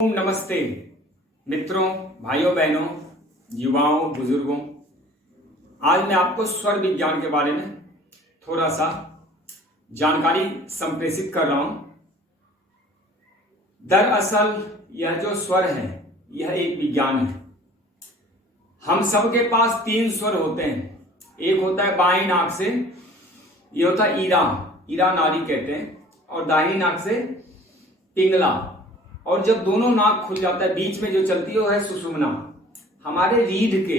ओम नमस्ते मित्रों, भाइयों बहनों, युवाओं, बुजुर्गों। आज मैं आपको स्वर विज्ञान के बारे में थोड़ा सा जानकारी संप्रेषित कर रहा हूं। दरअसल यह जो स्वर है यह एक विज्ञान है। हम सबके पास 3 स्वर होते हैं। एक होता है बाईं नाक से, यह होता है ईरा नाड़ी कहते हैं, और दाहिनी नाक से पिंगला। और जब दोनों नाक खुल जाता है, बीच में जो चलती है वो है सुषुम्ना। हमारे रीढ़ के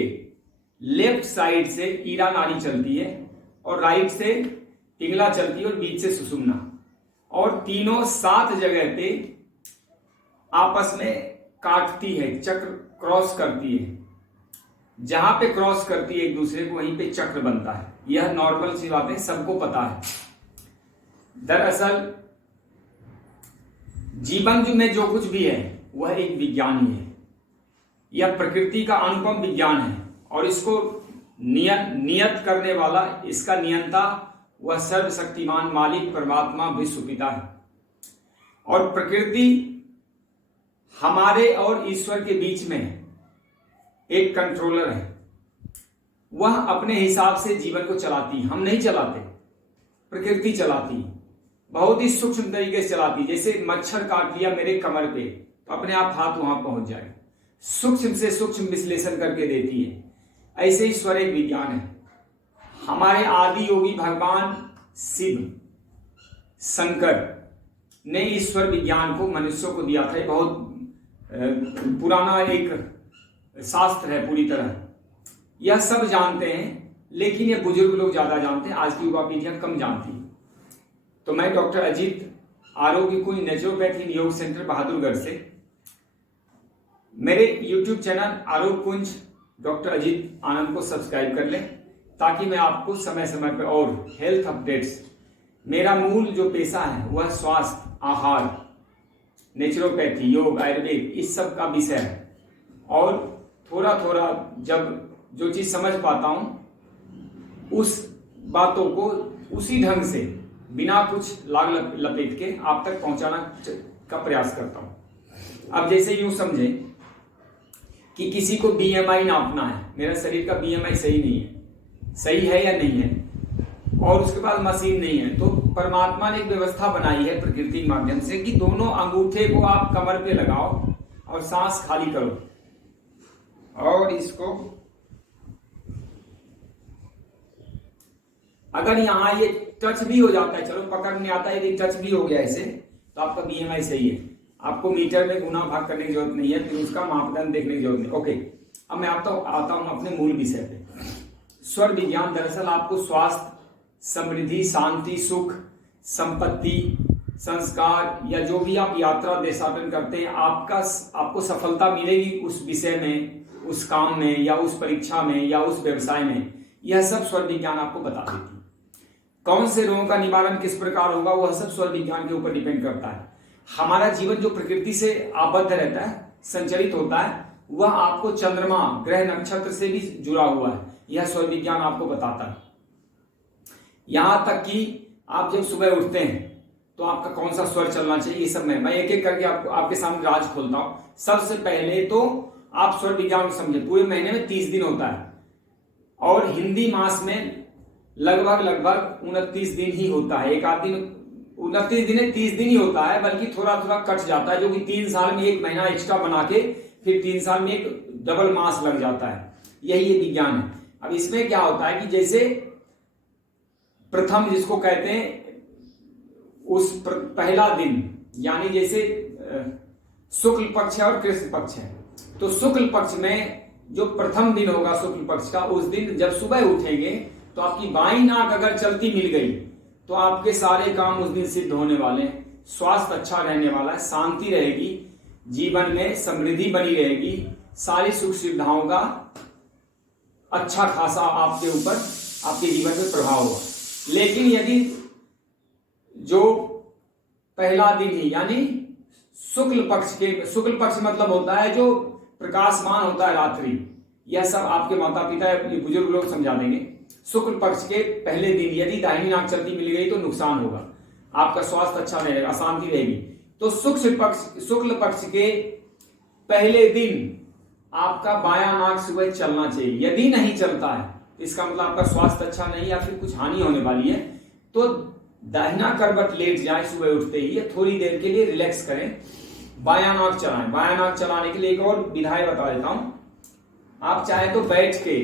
लेफ्ट साइड से ईरा नाड़ी चलती है और राइट से पिंगला चलती है और बीच से सुषुम्ना। और तीनों 7 जगह पे आपस में काटती है, चक्र क्रॉस करती है। जहां पे क्रॉस करती है एक दूसरे को, वहीं पे चक्र बनता है। यह नॉर्मल सी बात है, सबको पता है। दरअसल जीवन में जो कुछ भी है वह एक विज्ञान ही है। यह प्रकृति का अनुपम विज्ञान है और इसको नियत करने वाला, इसका नियंता वह सर्वशक्तिमान मालिक परमात्मा विश्व पिता है। और प्रकृति हमारे और ईश्वर के बीच में एक कंट्रोलर है। वह अपने हिसाब से जीवन को चलाती, हम नहीं चलाते, प्रकृति चलाती। बहुत ही सूक्ष्म तरीके से चलाती। जैसे मच्छर काट लिया मेरे कमर पे तो अपने आप हाथ वहां पहुंच जाए, सूक्ष्म से सूक्ष्म विश्लेषण करके देती है। ऐसे ही स्वर एक विज्ञान है। हमारे आदि योगी भगवान शिव शंकर ने ईश्वर विज्ञान को मनुष्यों को दिया था। बहुत पुराना एक शास्त्र है पूरी तरह। यह सब जानते हैं, लेकिन ये बुजुर्ग लोग ज्यादा जानते हैं, आज की युवा पीढ़ियां कम जानती है। तो मैं डॉक्टर अजीत, आरोग्य कुंज नेचुरोपैथी योग सेंटर बहादुरगढ़ से, मेरे YouTube चैनल आरोग्य कुंज डॉक्टर अजीत आनंद को सब्सक्राइब कर लें, ताकि मैं आपको समय समय पर और हेल्थ अपडेट्स, मेरा मूल जो पेशा है वह स्वास्थ्य, आहार, नेचुरोपैथी, योग, आयुर्वेद, इस सब का विषय है। और थोड़ा थोड़ा जब जो चीज समझ पाता हूं उस बातों को उसी ढंग से बिना कुछ लाग लपेट के आप तक पहुंचाना का प्रयास करता हूं। अब जैसे यूं समझे कि किसी को BMI नापना है, मेरा शरीर का BMI सही नहीं है, सही है या नहीं है, और उसके पास मशीन नहीं है, तो परमात्मा ने एक व्यवस्था बनाई है प्रकृति के माध्यम से कि दोनों अंगूठे को आप कमर पे लगाओ और सांस खाली करो, और इसको अगर यहां ये टच भी हो जाता है, चलो पकड़ नहीं आता है, यदि टच भी हो गया ऐसे, तो आपका BMI सही है। आपको मीटर में गुना भाग करने की जरूरत नहीं है, फिर उसका मापदंड देखने की जरूरत नहीं। ओके, अब मैं आता हूं अपने मूल विषय पे। स्वर विज्ञान दरअसल आपको स्वास्थ्य, समृद्धि, शांति, सुख, संपत्ति, संस्कार, या जो भी आप यात्रा देशाटन करते हैं, आपको सफलता मिलेगी उस विषय में, उस काम में, या उस परीक्षा में, या उस व्यवसाय में, यह सब स्वर विज्ञान आपको बता देती है। कौन से रोगों का निवारण किस प्रकार होगा, वह सब स्वर विज्ञान के ऊपर डिपेंड करता है। हमारा जीवन जो प्रकृति से आबद्ध रहता है, संचरित होता है, वह आपको चंद्रमा, ग्रह, नक्षत्र से भी जुड़ा हुआ है। यह स्वर विज्ञान आपको बताता है। यहां तक कि आप जब सुबह उठते हैं तो आपका कौन सा स्वर चलना चाहिए, ये सब मैं एक एक करके आपके सामने राज खोलता हूं। सबसे पहले तो आप स्वर विज्ञान को समझे। पूरे महीने में 30 दिन होता है, और हिंदी मास में लगभग 29 दिन ही होता है। एक आध दिन 29 दिन है, 30 दिन ही होता है, बल्कि थोड़ा थोड़ा कट जाता है, जो कि 3 साल में 1 महीना एक्स्ट्रा बना के फिर 3 साल में एक डबल मास लग जाता है। यही ये विज्ञान है। अब इसमें क्या होता है कि जैसे प्रथम जिसको कहते हैं उस पहला दिन, यानी जैसे शुक्ल पक्ष है और कृष्ण पक्ष है, तो शुक्ल पक्ष में जो प्रथम दिन होगा शुक्ल पक्ष का, उस दिन जब सुबह उठेंगे तो आपकी बाईं नाक अगर चलती मिल गई तो आपके सारे काम उस दिन सिद्ध होने वाले हैं। स्वास्थ्य अच्छा रहने वाला है, शांति रहेगी, जीवन में समृद्धि बनी रहेगी, सारी सुख सुविधाओं का अच्छा खासा आपके ऊपर, आपके जीवन में प्रभाव होगा। लेकिन यदि जो पहला दिन ही, यानी शुक्ल पक्ष मतलब होता है जो प्रकाशमान होता है रात्रि, यह सब आपके माता पिता, बुजुर्ग लोग समझा देंगे। शुक्ल पक्ष के पहले दिन यदि दाहिनी नाक चलती मिल गई तो नुकसान होगा, आपका स्वास्थ्य अच्छा रहेगा, अशांति रहेगी। तो शुक्ल पक्ष के पहले दिन आपका बायां नाक सुबह चलना चाहिए। यदि नहीं चलता है इसका मतलब आपका स्वास्थ्य अच्छा नहीं या फिर कुछ हानि होने वाली है, तो दाहिना करवट लेट जाए सुबह उठते ही, थोड़ी देर के लिए रिलैक्स करें, बायां नाक चलाएं। बायां नाक चलाने के लिए एक और विधाई बता देता हूं। आप चाहे तो बैठ के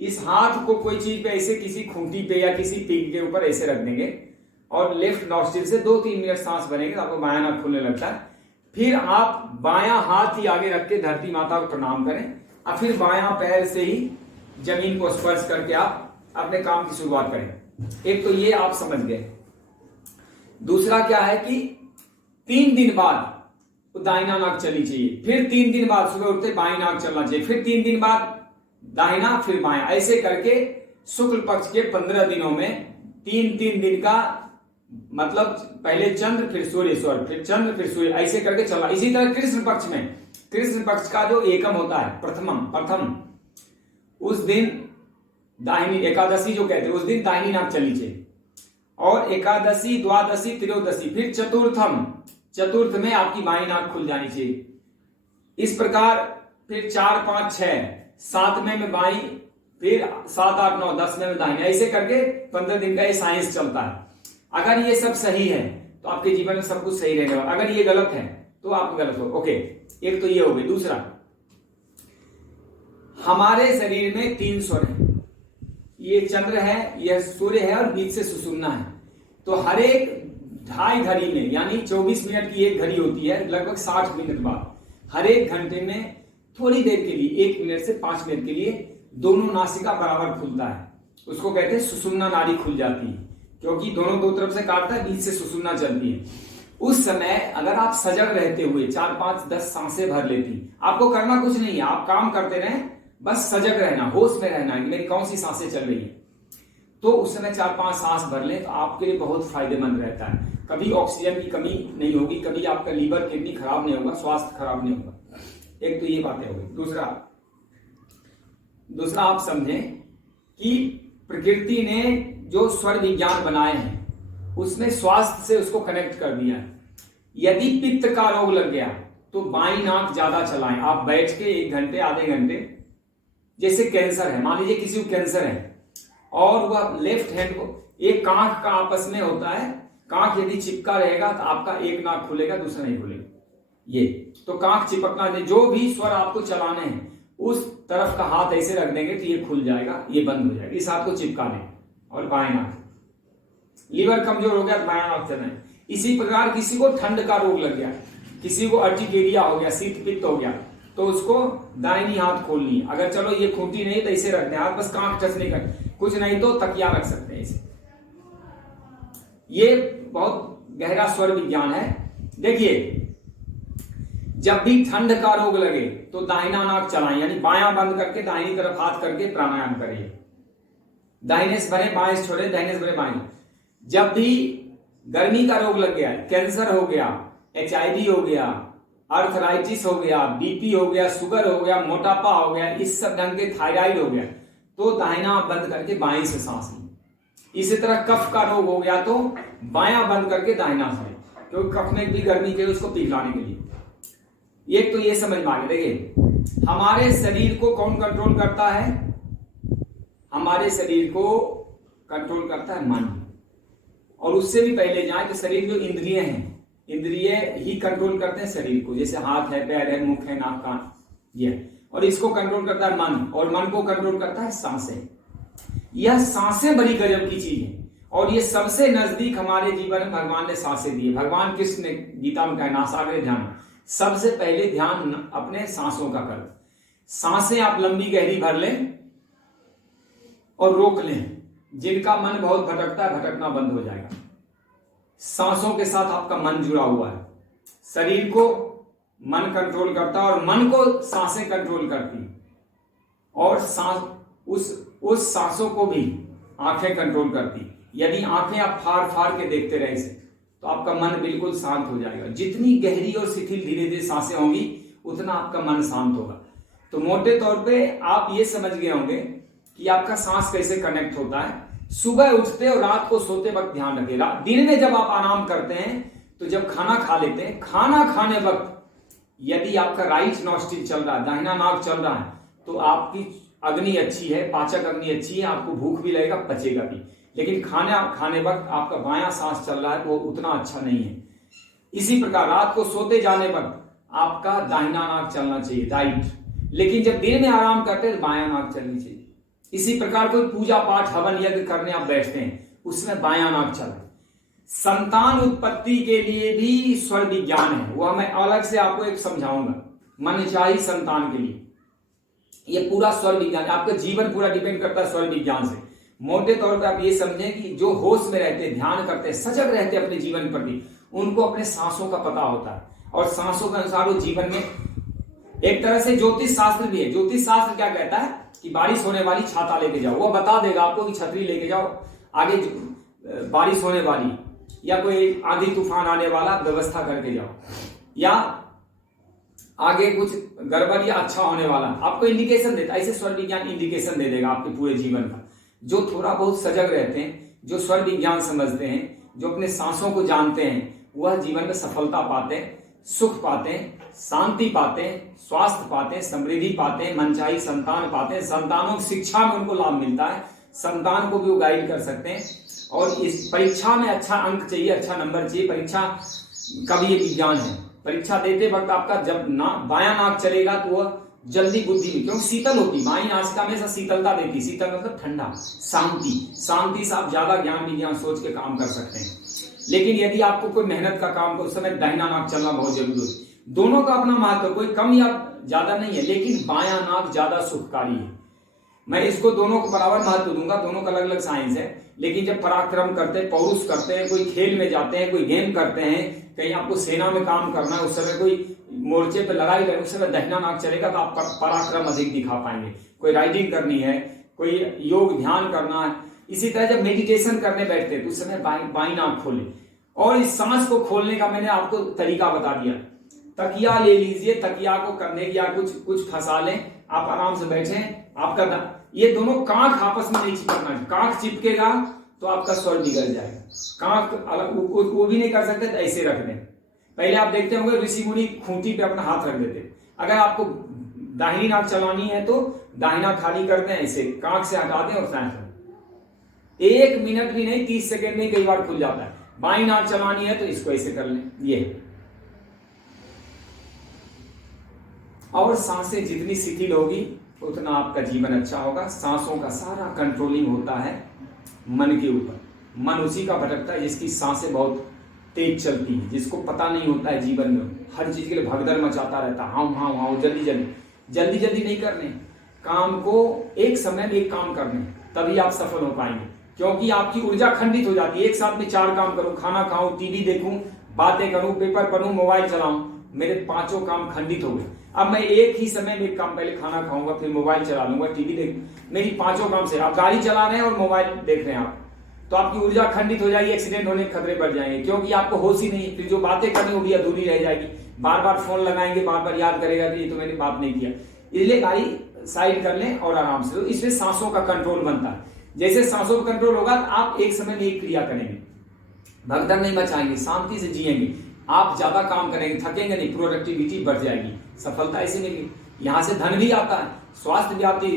इस हाथ को कोई चीज पे ऐसे किसी खूंटी पे या किसी पिग के ऊपर ऐसे रख देंगे और लेफ्ट नॉस्ट्रिल से 2-3 मिनट सांस भरेंगे तो आपको बायां नाक खुलने लगता है। फिर आप बायां हाथ ही आगे रख के धरती माता को प्रणाम करें और फिर बायां पैर से ही जमीन को स्पर्श करके आप अपने काम की शुरुआत करें। एक तो ये आप समझ गए। दूसरा क्या है कि 3 दिन बाद दाहिना नाक चलनी चाहिए, फिर 3 दिन बाद सुबह उठते बाई नाक चलना चाहिए, फिर 3 दिन बाद दाहिना फिर बायां, ऐसे करके शुक्ल पक्ष के 15 दिनों में 3-3 दिन का मतलब पहले चंद्र फिर सूर्य स्वर फिर चंद्र फिर सूर्य ऐसे करके चला। इसी तरह कृष्ण पक्ष में, कृष्ण पक्ष का जो एकम होता है प्रथम उस दिन दाहिनी एकादशी जो कहते हैं उस दिन दाहिनी नाक चलनी चाहिए, और एकादशी द्वादशी त्रयोदशी फिर चतुर्थ में आपकी बाई नाक खुल जानी चाहिए। इस प्रकार फिर 4, 5, 6, 7वें में बाई, फिर 7, 8, 9, 10वें में दाहिनी, ऐसे करके 15 दिन का ये साइंस चलता है। अगर ये सब सही है तो आपके जीवन में सब कुछ सही रहने वाला, अगर ये गलत है तो आप गलत हो। ओके, एक तो ये हो गई। दूसरा, हमारे शरीर में 3 स्वर है, ये चंद्र है, यह सूर्य है और बीच से सुषुम्ना है। तो हर एक 2.5 घड़ी में, यानी 24 मिनट की एक घड़ी होती है, लगभग 60 मिनट बाद हर एक घंटे में थोड़ी देर के लिए 1 मिनट से 5 मिनट के लिए दोनों नासिका बराबर खुलता है। उसको कहते हैं सुषुम्ना नाड़ी खुल जाती है, क्योंकि दोनों दो तरफ से काटता है, बीच से सुषुम्ना चलती है। उस समय अगर आप सजग रहते हुए 4, 5, 10 सांसें भर लेती, आपको करना कुछ नहीं है, आप काम करते रहें, बस सजग रहना, होश में रहना कि मेरी कौन सी सांसें चल रही है, तो उस समय 4-5 सांस भर लें तो आपके लिए बहुत फायदेमंद रहता है। कभी ऑक्सीजन की कमी नहीं होगी, कभी आपका लीवर किडनी खराब नहीं होगा, स्वास्थ्य खराब नहीं होगा। एक तो ये बातें हो गई। दूसरा आप समझें कि प्रकृति ने जो स्वर विज्ञान बनाए हैं उसमें स्वास्थ्य से उसको कनेक्ट कर दिया है। यदि पित्त का रोग लग गया तो बाई नाक ज्यादा चलाएं। आप बैठ के 1 घंटे आधे घंटे, जैसे कैंसर है, मान लीजिए किसी को कैंसर है और वह लेफ्ट हैंड को, एक कांख का आपस में होता है, कांख यदि चिपका रहेगा तो आपका एक नाक खुलेगा दूसरा नहीं खुलेगा। ये तो कांख चिपकना नहीं, जो भी स्वर आपको चलाने हैं उस तरफ का हाथ ऐसे रख देंगे तो ये खुल जाएगा, ये बंद हो जाएगा। इस हाथ को चिपका लें और बाएं नाक, लीवर कमजोर हो गया तो बाएं नाक चलाएं। इसी प्रकार किसी को ठंड का रोग लग गया, किसी को अर्टिकेरिया हो गया, शीत पित्त हो गया, तो उसको दाहिनी हाथ खोलनी है। अगर चलो ये खूंटी नहीं तो इसे रखते हैं, आप बस कांख टच नहीं करते, कुछ नहीं तो तकिया रख सकते हैं इसे। ये बहुत गहरा स्वर विज्ञान है। देखिए, जब भी ठंड का रोग लगे तो दाहिना नाक चलाएं, यानी बायां बंद करके दाहिनी तरफ हाथ करके प्राणायाम करिए। दाहिने से भरे बाएं से छोड़े, दाहिने से भरे बाएं। जब भी गर्मी का रोग लग गया, कैंसर हो गया, HIV हो गया, अर्थराइटिस हो गया, BP हो गया, शुगर हो गया, मोटापा हो गया, इस सब ढंग के थायराइड हो गया, तो दाहिना बंद करके बाएं से सांस लें। इसी तरह कफ का रोग हो गया तो बायां बंद करके दाहिना से, क्योंकि कफ में भी गर्मी के लिए उसको पिघलाने के लिए। एक तो ये समझ में आ गया। देखिए, हमारे शरीर को कौन कंट्रोल करता है? हमारे शरीर को कंट्रोल करता है मन। और उससे भी पहले जाए तो शरीर जो इंद्रिय हैं, इंद्रिय ही कंट्रोल करते हैं शरीर को, जैसे हाथ है, पैर है, मुख है, नाक, कान, ये। और इसको कंट्रोल करता है मन, और मन को कंट्रोल करता है सांसें। यह सांसें बड़ी गजब की चीज है, और ये सबसे नजदीक हमारे जीवन में भगवान ने सांसें दी है। भगवान कृष्ण ने गीता में कहा, नासाग्रे ध्यान, सबसे पहले ध्यान अपने सांसों का कर। सांसें आप लंबी गहरी भर लें और रोक लें। जिनका मन बहुत भटकता है, भटकना बंद हो जाएगा। सांसों के साथ आपका मन जुड़ा हुआ है। शरीर को मन कंट्रोल करता है और मन को सांसें कंट्रोल करती, और सांस उस सांसों को भी आंखें कंट्रोल करती। यदि आंखें आप फाड़ फाड़ के देखते रहे इसे, तो आपका मन बिल्कुल शांत हो जाएगा। जितनी गहरी और शिथिल धीरे धीरे सांसें होंगी उतना आपका मन शांत होगा। तो मोटे तौर पे आप ये समझ गए होंगे कि आपका सांस कैसे कनेक्ट होता है। सुबह उठते और रात को सोते वक्त ध्यान रखिए। दिन में जब आप आराम करते हैं, तो जब खाना खा लेते हैं, खाना खाने वक्त यदि आपका राइट नॉस्ट्रिल चल रहा है, दाहिना नाक चल रहा है, तो आपकी अग्नि अच्छी है, पाचक अग्नि अच्छी है, आपको भूख भी लगेगा, पचेगा भी। लेकिन खाना खाने वक्त आपका बायां सांस चल रहा है तो वो उतना अच्छा नहीं है। इसी प्रकार रात को सोते जाने वक्त आपका दाहिना नाक चलना चाहिए, राइट। लेकिन जब दिन में आराम करते हैं तो बायां नाक चलनी चाहिए। इसी प्रकार कोई पूजा पाठ हवन यज्ञ करने आप बैठते हैं, उसमें बायां नाक चले। संतान उत्पत्ति के लिए भी स्वर विज्ञान है, वह मैं अलग से आपको एक समझाऊंगा। मनचाही संतान के लिए ये पूरा स्वर विज्ञान, आपका जीवन पूरा डिपेंड करता है स्वर विज्ञान से। मोटे तौर पर आप ये समझें कि जो होश में रहते हैं, ध्यान करते हैं, सजग रहते हैं अपने जीवन प्रति, उनको अपने सांसों का पता होता है और सांसों के अनुसार वो जीवन में, एक तरह से ज्योतिष शास्त्र भी है। ज्योतिष शास्त्र क्या कहता है कि बारिश होने वाली छाता लेके जाओ, वो बता देगा आपको कि छतरी लेके जाओ, आगे बारिश होने वाली या कोई आंधी तूफान आने वाला व्यवस्था करके जाओ, या आगे कुछ गड़बड़ या अच्छा होने वाला, आपको इंडिकेशन देता है। ऐसे स्वर विज्ञान इंडिकेशन दे देगा आपके पूरे जीवन का। जो थोड़ा बहुत सजग रहते हैं, जो स्वर विज्ञान समझते हैं, जो अपने सांसों को जानते हैं, वह जीवन में सफलता पाते हैं, सुख पाते हैं, शांति पाते हैं, स्वास्थ्य पाते हैं, समृद्धि पाते हैं, मनचाही संतान पाते हैं। संतानों की शिक्षा में उनको लाभ मिलता है, संतान को भी वो गाइड कर सकते हैं। और इस परीक्षा में अच्छा अंक चाहिए, अच्छा नंबर चाहिए। परीक्षा का भी ये विज्ञान है। परीक्षा देते वक्त आपका जब बायां नाक चलेगा तो वह जल्दी बुद्धि में, क्योंकि शीतल होती, बाई नासिका हमेशा शीतलता देती। शीतल मतलब ठंडा, शांति। शांति से आप ज्यादा ज्ञान विज्ञान सोच के काम कर सकते हैं। लेकिन यदि आपको कोई मेहनत का काम कर, उस समय दाहिना नाक चलना बहुत जरूरी है। दोनों का अपना महत्व, कोई कम या ज्यादा नहीं है, लेकिन बायां नाक ज्यादा सुखकारी है। मैं इसको दोनों को बराबर महत्व दूंगा, दोनों का अलग अलग साइंस है। लेकिन जब पराक्रम करते हैं, पौरुष करते हैं, कोई खेल में जाते हैं, कोई गेम करते हैं, कहीं आपको सेना में काम करना है, उस समय कोई मोर्चे पे लड़ाई लड़े, उस समय दाहिना नाक चलेगा तो आप पराक्रम अधिक दिखा पाएंगे। कोई राइडिंग करनी है, कोई योग ध्यान करना है, इसी तरह जब मेडिटेशन करने बैठते हैं तो उस समय बाई नाक खोले। और इस सांस को खोलने का मैंने आपको तरीका बता दिया। तकिया ले लीजिए, तकिया को करने की या कुछ फंसा लें, आप आराम से बैठे, आपका ये दोनों कांख आपस में नहीं चिपकना। कांख चिपकेगा तो आपका स्वर बिगड़ जाएगा। कांख अलग वो भी नहीं कर सकते तो ऐसे रख दें। पहले आप देखते होंगे ऋषि मुनि खूंटी पे अपना हाथ रख देते। अगर आपको दाहिनी नाक चलानी है तो दाहिना खाली कर दें, ऐसे कांख से हटा दें और सांस लें। 1 मिनट भी नहीं, 30 सेकेंड में कई बार खुल जाता है। बाई नाक चलानी है तो इसको ऐसे कर लें, ये। और सांसें जितनी शिथिल होगी उतना आपका जीवन अच्छा होगा। सांसों का सारा कंट्रोलिंग होता है मन के ऊपर। मन उसी का भटकता है जिसकी सांसें बहुत तेज चलती है, जिसको पता नहीं होता है जीवन में, हर चीज के लिए भगदड़ मचाता रहता है। हाँ जल्दी जल्दी नहीं करने काम को, एक समय में एक काम करने, तभी आप सफल हो पाएंगे। क्योंकि आपकी ऊर्जा खंडित हो जाती है। एक साथ में 4 काम करूं, खाना खाऊं, टीवी देखूं, बातें करूं, पेपर पढ़ूं, मोबाइल चलाऊं, मेरे 5 काम खंडित हो गए। अब मैं एक ही समय में एक काम, पहले खाना खाऊंगा, फिर मोबाइल चला लूंगा, टीवी देख, मेरी 5 काम से, आप गाड़ी चला रहे हैं और मोबाइल देख रहे हैं आप, तो आपकी ऊर्जा खंडित हो जाएगी, एक्सीडेंट होने के खतरे बढ़ जाएंगे। क्योंकि आपको होश ही नहीं, फिर जो बातें करनी वो भी अधूरी रह जाएगी। बार बार फोन लगाएंगे, बार बार याद करेगा कि ये तो मैंने बात नहीं किया। इसलिए गाड़ी साइड कर लें और आराम से। तो इसमें सांसों का कंट्रोल बनता है। जैसे सांसों का कंट्रोल होगा तो आप एक समय में एक क्रिया करेंगे, भगदड़ नहीं मचाएंगे, शांति से जिएंगे, आप ज्यादा काम करेंगे, थकेंगे नहीं, प्रोडक्टिविटी बढ़ जाएगी, सफलता ऐसे मिलेगी। यहां से धन भी आता है, स्वास्थ्य भी आती,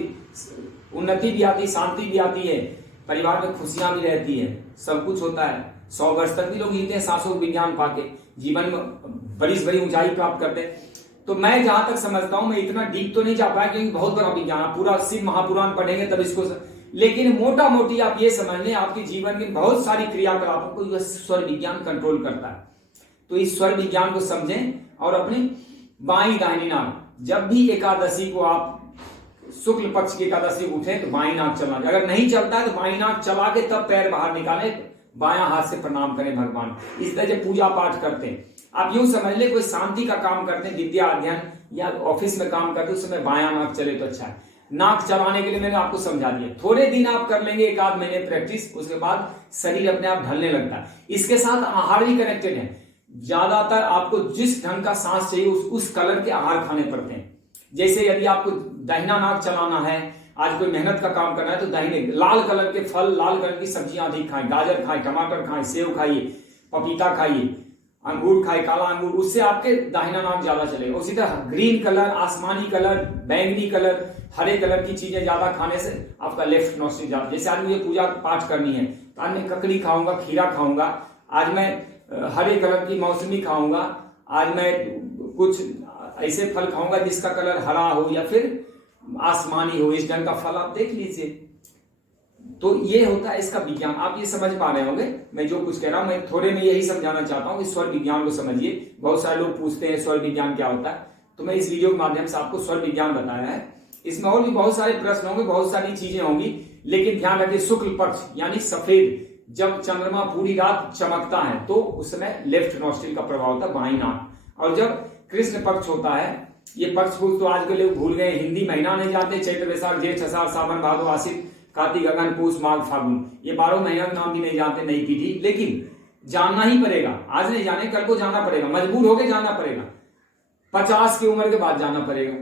उन्नति भी आती, शांति भी आती है, परिवार में खुशियां भी रहती है, सब कुछ होता है। 100 वर्ष तक भी लोग जीते हैं सांसों विज्ञान पाके, जीवन में बड़ी ऊंचाई प्राप्त करते हैं। तो मैं जहां तक समझता हूं, मैं इतना डीप तो नहीं जा पाया क्योंकि बहुत बड़ा विज्ञान, पूरा शिव महापुराण पढ़ेंगे तब इसको, लेकिन मोटा मोटी आप ये समझ लें, आपके जीवन में बहुत सारी क्रियाकलापों को यह स्वर विज्ञान कंट्रोल करता है। तो इस स्वर विज्ञान को समझें और अपनी बाई दाहिनी नाक, जब भी एकादशी को आप शुक्ल पक्ष की एकादशी उठे तो बाई नाक चलना। अगर नहीं चलता है तो बाई नाक चला के तब पैर बाहर निकाले, बायां हाथ से प्रणाम करें भगवान। इस तरह से पूजा पाठ करते हैं। आप यूं समझ ले, कोई शांति का काम करते हैं, विद्या अध्ययन या ऑफिस में काम करते हैं, उस समय बायां नाक चले तो अच्छा है। नाक चलाने के लिए मैंने आपको समझा दिया। थोड़े दिन आप कर लेंगे, 1 आध महीने प्रैक्टिस, उसके बाद शरीर अपने आप ढलने लगता है। इसके साथ आहार भी कनेक्टेड है। ज्यादातर आपको जिस ढंग का सांस चाहिए उस कलर के आहार खाने पड़ते हैं। जैसे यदि आपको दाहिना नाक चलाना है, आज कोई मेहनत का काम करना है, तो दाहिने लाल कलर के फल, लाल कलर की सब्जियां अधिक खाएं, गाजर खाएं, टमाटर खाएं, सेव खाइए, पपीता खाइए, अंगूर खाए, काला अंगूर, उससे आपके दाहिना नाक ज्यादा चलेगा। उसी तरह ग्रीन कलर, आसमानी कलर, बैंगनी कलर, हरे कलर की चीजें ज्यादा खाने से आपका लेफ्ट नॉस्ट्रिल ज्यादा। जैसे आज मुझे पूजा पाठ करनी है तो आज मैं ककड़ी खाऊंगा, खीरा खाऊंगा, आज मैं हरे कलर की मौसमी खाऊंगा, आज मैं कुछ ऐसे फल खाऊंगा जिसका कलर हरा हो या फिर आसमानी हो, इस ढंग का फल आप देख लीजिए। तो ये होता है इसका विज्ञान। आप ये समझ पा रहे होंगे मैं जो कुछ कह रहा हूं। मैं थोड़े में यही समझाना चाहता हूं कि स्वर विज्ञान को समझिए। बहुत सारे लोग पूछते हैं स्वर विज्ञान क्या होता है, तो मैं इस वीडियो के माध्यम से आपको स्वर विज्ञान बताया है। इसमें और भी बहुत सारे प्रश्न होंगे, बहुत सारी चीजें होंगी, लेकिन ध्यान रखिए शुक्ल पक्ष यानी सफेद, जब चंद्रमा पूरी रात चमकता है तो उस समय लेफ्ट नॉस्ट्रिल का प्रभाव होता है, बाईं नाक। और जब कृष्ण पक्ष होता है, ये पक्ष तो आज के लोग भूल गए, हिंदी महीना नहीं जानते, चैत्र वैशाख जेठ आषाढ़ सावन भादो आश्विन कार्तिक अगहन पूष माघ फागुन, ये 12 महीना का नाम भी नहीं जानते, नई पीढ़ी। लेकिन जानना ही पड़ेगा, आज नहीं जाने कल को जाना पड़ेगा, मजबूर होकर जाना पड़ेगा, 50 की उम्र के बाद जाना पड़ेगा,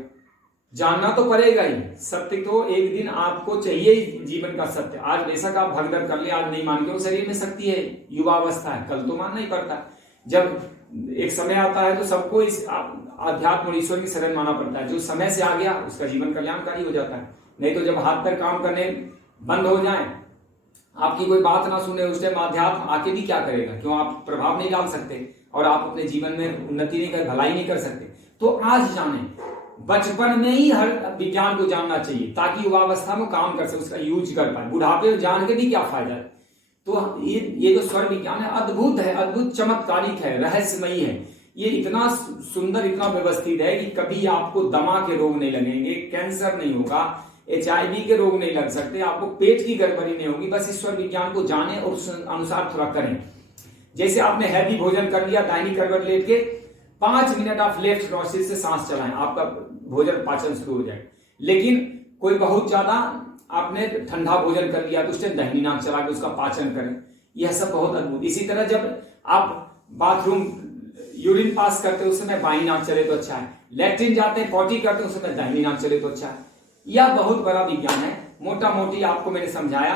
जानना तो पड़ेगा ही। सत्य तो एक दिन आपको चाहिए ही, जीवन का सत्य। आज बेशक आप भगदड़ कर ले, आज नहीं मान के, शरीर में शक्ति है, युवा अवस्था है, कल तो मानना ही पड़ता है। जब एक समय आता है तो सबको इस अध्यात्म और ईश्वर की शरण मानना पड़ता है। जो समय से आ गया उसका जीवन कल्याणकारी हो जाता है। नहीं तो जब हाथ पैर काम करने बंद हो जाए, आपकी कोई बात ना सुने, उस टाइम अध्यात्म आके भी क्या करेगा? क्यों आप प्रभाव नहीं डाल सकते और आप अपने जीवन में उन्नति नहीं कर, भलाई नहीं कर सकते। तो आज जाने, बचपन में ही हर विज्ञान को जानना चाहिए ताकि युवावस्था में काम कर सके, उसका यूज कर पाए। बुढ़ापे में जान के भी क्या फायदा है। तो ये जो स्वर विज्ञान है अद्भुत है, अद्भुत चमत्कारिक है, रहस्यमयी है। ये इतना सुंदर, इतना व्यवस्थित है कि कभी आपको दमा के रोग नहीं लगेंगे, कैंसर नहीं होगा, HIV के रोग नहीं लग सकते, आपको पेट की गड़बड़ी नहीं होगी। बस ईश्वर विज्ञान को जाने और उस अनुसार थोड़ा करें। जैसे आपने हैवी भोजन कर लिया, दाहिनी करवट लेट के 5 मिनट आप लेफ्ट नॉस्ट्रिल से सांस चलाएं, आपका भोजन पाचन शुरू हो जाए। लेकिन कोई बहुत ज्यादा आपने ठंडा भोजन कर लिया तो उस टाइम दाहिनी नाक चला के उसका पाचन करें। यह सब बहुत अद्भुत। इसी तरह जब आप बाथरूम यूरिन पास करते हैं उस समय बाईं नाक चले तो अच्छा है, लैट्रिन जाते हैं पॉटी करते हैं उस समय दाहिनी नाक चले तो अच्छा है। यह बहुत बड़ा विज्ञान है। मोटा मोटी आपको मैंने समझाया।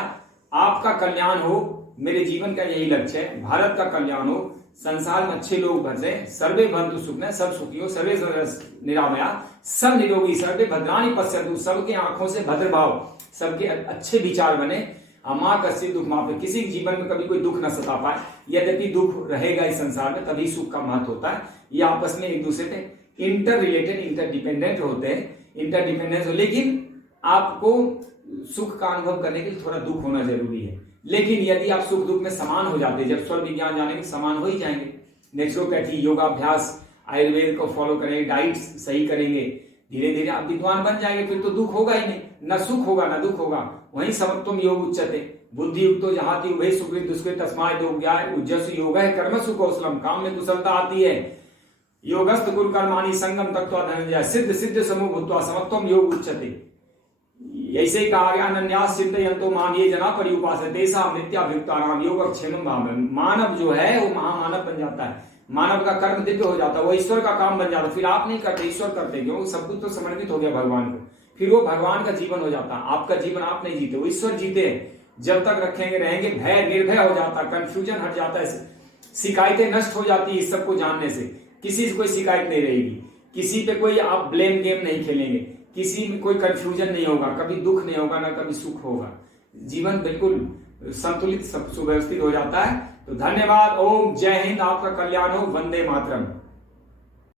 आपका कल्याण हो, मेरे जीवन का यही लक्ष्य है, भारत का कल्याण हो, संसार में अच्छे लोग बसे, सर्वे भवन्तु सुखिनः, सब सुखी हो, सर्वे निरामया, सब निरोगी, सर्वे भद्राणि पश्यन्तु, सबके आंखों से भद्र भाव, सबके अच्छे विचार बने। मां कश्चित् दुःख मापे, किसी के जीवन में कभी कोई दुख न सता पाए। यद्यपि दुख रहेगा इस संसार में, तभी सुख का महत्व होता है। ये आपस में एक दूसरे पे इंटर रिलेटेड, इंटरडिपेंडेंट होते हैं, इंटरडिपेंडेंस हो। लेकिन आपको सुख का अनुभव करने के लिए थोड़ा दुख होना जरूरी है। लेकिन यदि आप सुख दुख में समान हो जाते हैं, जब स्वर विज्ञान जानेंगे समान हो ही जाएंगे। नेचुरोपैथी, योगाभ्यास, आयुर्वेद को फॉलो करेंगे, डाइट सही करेंगे, धीरे धीरे आप विद्वान बन जाएंगे। फिर तो दुख होगा ही नहीं, न सुख होगा न दुख होगा। वहीं समत्वम योग उच्चते, बुद्धि युक्तो जहाति उभय सुकृत दुष्कृत तस्मात् योग्याय उज्जस्व योगः कर्मसु कौशलम, काम में कुशलता आती है। योगस्थ कुरु कर्माणि संगम तत्वा धनंजय, सिद्ध सिद्ध समूह भूत्वा समत्वम योग उच्चते। ऐसे ही कहा गया, अनन्यास चिंतयन्तो मां ये जना पर्युपासते तेषां नित्याभियुक्तानां योगक्षेमं भावयन्। मानव जो है वो महामानव बन जाता है, मानव का कर्म दिव्य हो जाता है, वो ईश्वर का काम बन जाता है। फिर आप नहीं करते, ईश्वर करते, क्यों? सब कुछ तो समर्पित हो गया भगवान को। फिर वो भगवान का जीवन हो जाता है। आपका जीवन आप नहीं जीते, वो ईश्वर जीते हैं। जब तक रखेंगे रहेंगे, भय निर्भय हो जाता है, कंफ्यूजन हट जाता है, शिकायतें नष्ट हो जाती है। इस सबको जानने से किसी से कोई शिकायत नहीं रहेगी, किसी पे कोई आप ब्लेम गेम नहीं खेलेंगे, किसी में कोई कंफ्यूजन नहीं होगा, कभी दुख नहीं होगा, ना कभी सुख होगा। जीवन बिल्कुल संतुलित, सुव्यवस्थित हो जाता है। तो धन्यवाद। ओम जय हिंद। आपका कल्याण हो। वंदे मातरम।